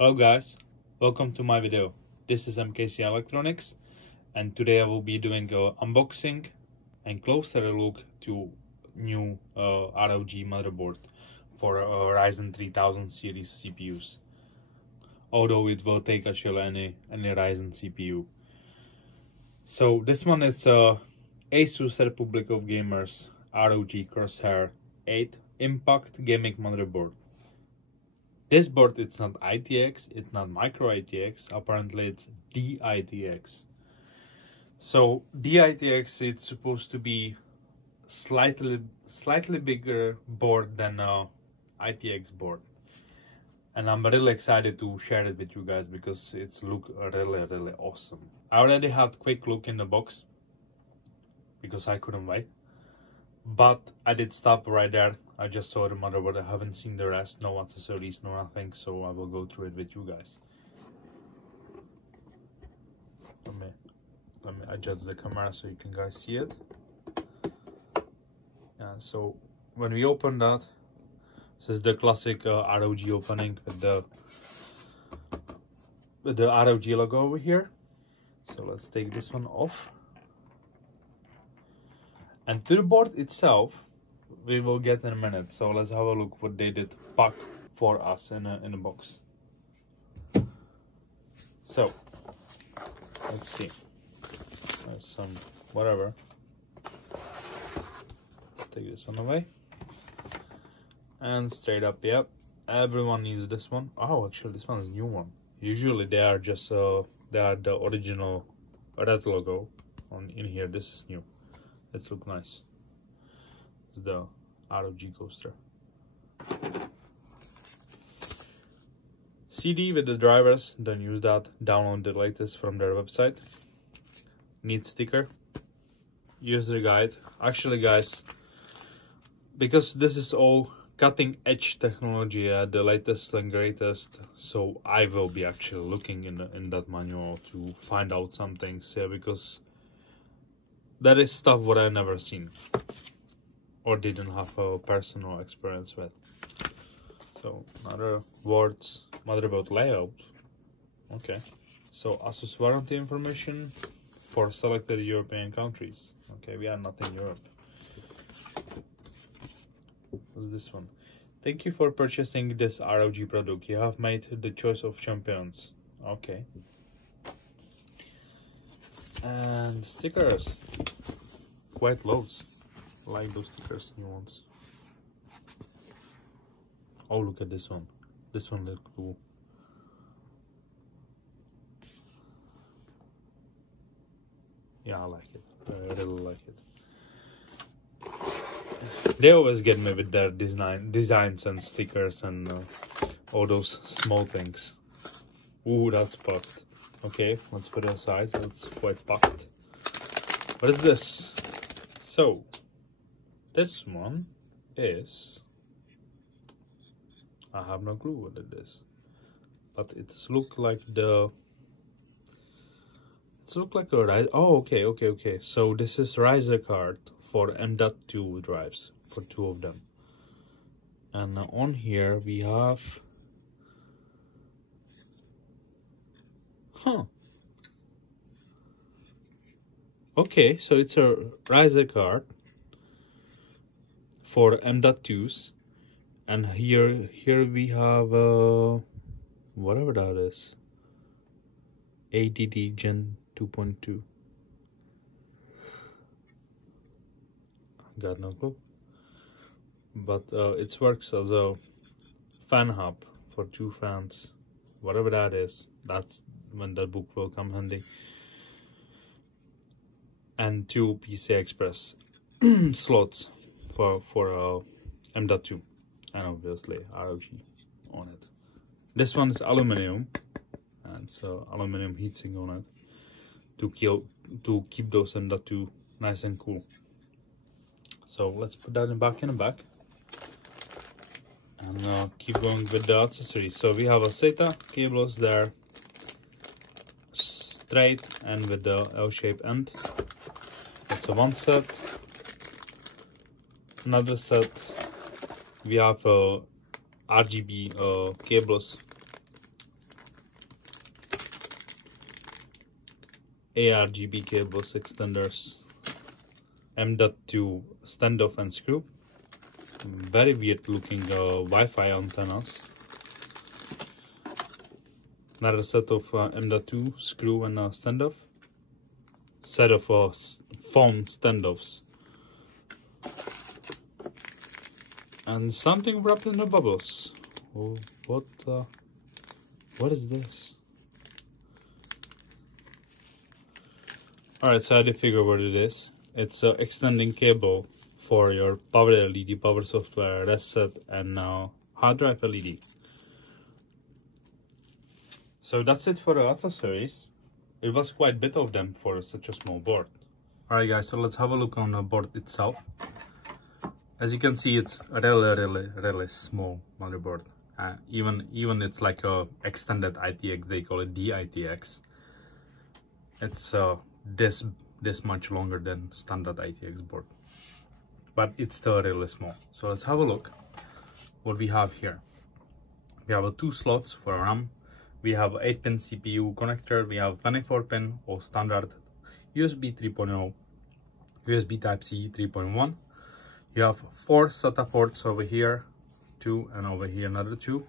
Hello guys, welcome to my video. This is MKC Electronics and today I will be doing an unboxing and closer look to new ROG motherboard for Ryzen 3000 series CPUs. Although it will take actually any Ryzen CPU. So this one is Asus Republic of Gamers ROG Crosshair 8 Impact Gaming Motherboard. This board, it's not ITX, it's not micro ITX, apparently it's DITX. So DITX, it's supposed to be slightly bigger board than ITX board. And I'm really excited to share it with you guys because it's look really awesome. I already had a quick look in the box because I couldn't wait. But I did stop right there. I just saw the motherboard. I haven't seen the rest, no accessories, no nothing, so I will go through it with you guys. Let me adjust the camera so you can guys see it. Yeah, so when we open that, this is the classic ROG opening with the ROG logo over here. So let's take this one off. And to the board itself, we will get in a minute. So let's have a look what they did pack for us in a box. So let's see. There's some whatever. Let's take this one away. And straight up, yep. Everyone needs this one. Oh, actually, this one is a new one. Usually they are just they are the original red logo in here. This is new. Let's look nice. It's the ROG coaster. CD with the drivers, don't use that. Download the latest from their website. Need sticker. User guide. Actually guys, because this is all cutting edge technology, the latest and greatest, so I will be actually looking in that manual to find out some things here, because that is stuff what I never seen or didn't have a personal experience with. So another words, motherboard layout. Okay, so Asus warranty information for selected European countries. Okay, we are not in Europe. What's this one? Thank you for purchasing this ROG product. You have made the choice of champions. Okay. And stickers. Quite loads. I like those stickers, new ones. Oh, look at this one. This one looks cool. Yeah, I like it. I really like it. They always get me with their designs and stickers and all those small things. Ooh, that's packed. Okay, let's put it aside. That's quite packed. What is this? So, this one is... I have no clue what it is. But it's look like the... It's look like a Ryzen... Oh, okay. So this is Ryzen card for M.2 drives. For 2 of them. And on here we have... Huh. Okay, so it's a Ryzen card for M.2s, and here we have whatever that is, ADD Gen 2.2. Got no clue, but it works as a fan hub for 2 fans, whatever that is. That's when that book will come handy. And 2 PCI Express slots for M.2, and obviously ROG on it. This one is aluminum, and so aluminum heatsink on it to keep those M.2 nice and cool. So let's put that back in the back and keep going with the accessories. So we have a SATA cables there, straight and with the L-shaped end. That's a one set. Another set, we have RGB cables ARGB cables, extenders, M.2 standoff and screw, very weird looking Wi-Fi antennas, another set of M.2 screw and standoff, set of foam standoffs, and something wrapped in the bubbles. Oh, what is this? Alright, so I had to figure what it is. It's an extending cable for your power LED, power software, reset, and hard drive LED. So that's it for the accessories. It was quite a bit of them for such a small board. Alright guys, so let's have a look on the board itself. As you can see, it's a really small motherboard. Even it's like a extended ITX, they call it DITX. It's this much longer than standard ITX board, but it's still really small. So let's have a look what we have here. We have 2 slots for RAM. We have 8-pin CPU connector. We have 24-pin or standard USB 3.0, USB Type-C 3.1. You have 4 SATA ports over here, 2, and over here another 2.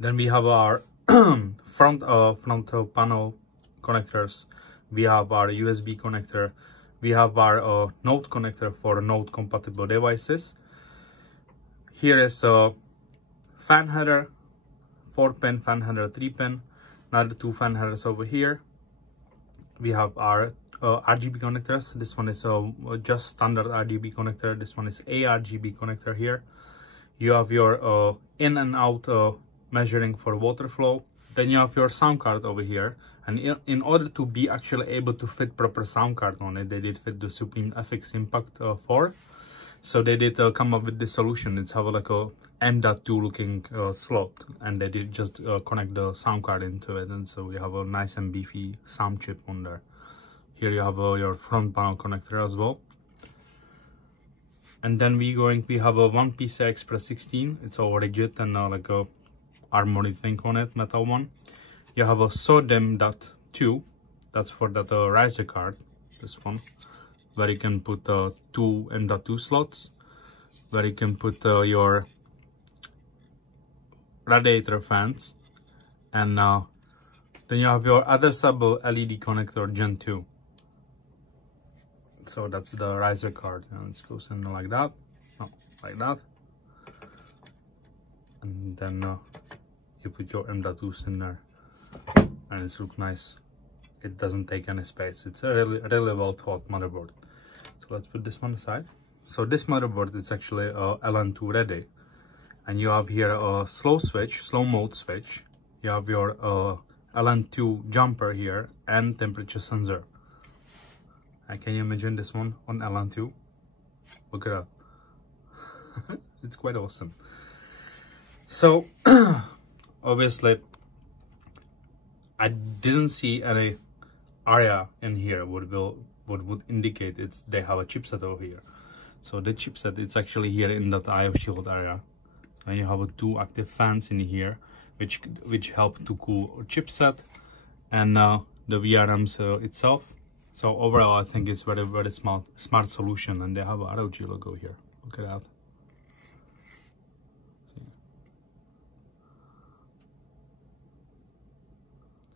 Then we have our front panel connectors. We have our USB connector. We have our node connector for node compatible devices. Here is a fan header, 4-pin fan header, 3-pin, another 2 fan headers over here. We have our RGB connectors. This one is just standard RGB connector. This one is ARGB connector here. You have your in and out measuring for water flow. Then you have your sound card over here. And in order to be actually able to fit proper sound card on it, they did fit the Supreme FX Impact 4. So they did come up with this solution. It's have like a M.2 looking slot, and they did just connect the sound card into it, and so you have a nice and beefy sound chip on there. Here you have your front panel connector as well. And then we have a one PCI Express 16. It's all rigid and like a armory thing on it, metal one. You have a SODIMM.2, that's for that riser card, this one, where you can put 2 M.2 slots, where you can put your radiator fans, and then you have your other sub LED connector Gen 2. So that's the riser card, and it goes in like that, like that, and then you put your M.2s in there, and it looks nice. It doesn't take any space. It's a really well thought motherboard. So let's put this one aside. So this motherboard is actually LN2 ready, and you have here a slow mode switch. You have your LN2 jumper here and temperature sensor. Can you imagine this one on LN2? Look at that. It's quite awesome. So obviously I didn't see any area in here what would indicate they have a chipset over here. So the chipset, it's actually here in that IO shield area, and you have 2 active fans in here which help to cool chipset and the VRMs itself. So overall I think it's very smart solution, and they have a ROG logo here. Look at that.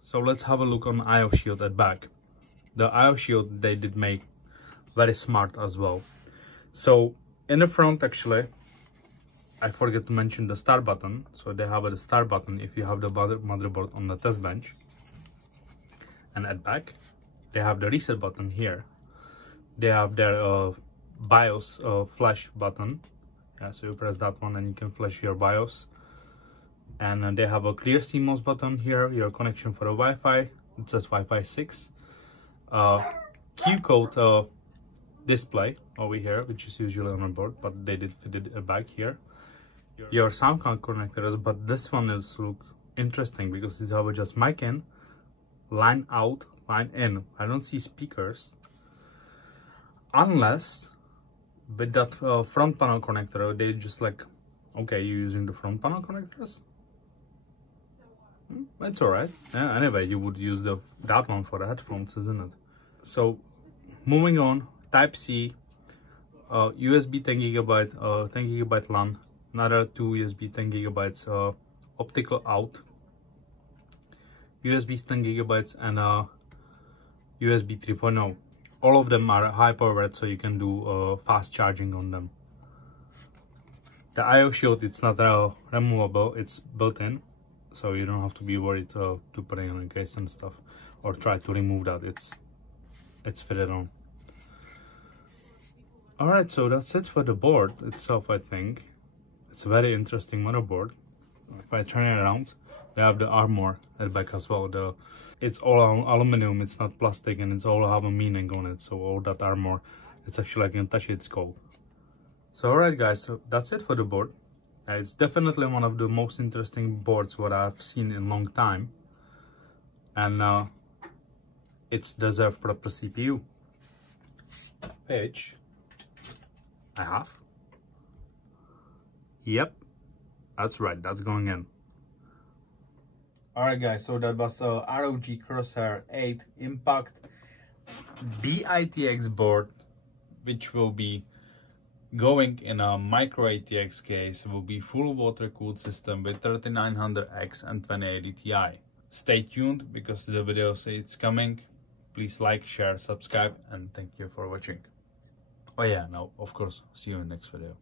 So let's have a look on IO shield at back. The IO shield they did make very smart as well. So in the front, actually, I forget to mention the start button. So they have the start button if you have the motherboard on the test bench. And at back, they have the reset button here. They have their BIOS flash button. Yeah, so you press that one and you can flash your BIOS. And they have a clear CMOS button here, your connection for a Wi-Fi. It says Wi-Fi 6. Q code display over here, which is usually on a board, but they did fit it back here. Your sound card connectors, but this one is look interesting because it's have just mic in, line out, line in. I don't see speakers, unless with that front panel connector, they just like, okay, you're using the front panel connectors. It's alright. Yeah, anyway, you would use that one for the headphones, isn't it? So, moving on, Type-C, USB 10 gigabyte, 10 gigabyte LAN, another 2 USB 10 gigabytes optical out, USB 10 gigabytes, and USB 3.0. All of them are high powered, so you can do fast charging on them. The I/O shield, it's not removable, it's built in, so you don't have to be worried to put it in a case and stuff, or try to remove that. It's fitted on. Alright, so that's it for the board itself. I think it's a very interesting motherboard. If I turn it around, we have the armor at the back as well. It's all aluminum, it's not plastic, and it's all have a meaning on it. So all that armor, it's actually, I can touch it, it's cold. So alright guys, so that's it for the board. It's definitely one of the most interesting boards what I've seen in a long time, and it's deserved proper CPU, which I have. Yep, that's right, that's going in. Alright guys, so that was a ROG Crosshair 8 Impact VIII board, which will be going in a micro ATX case. It will be full water cooled system with 3900X and 2080 Ti. Stay tuned because the video says it's coming. Please like, share, subscribe, and thank you for watching. Oh yeah, now of course, see you in the next video.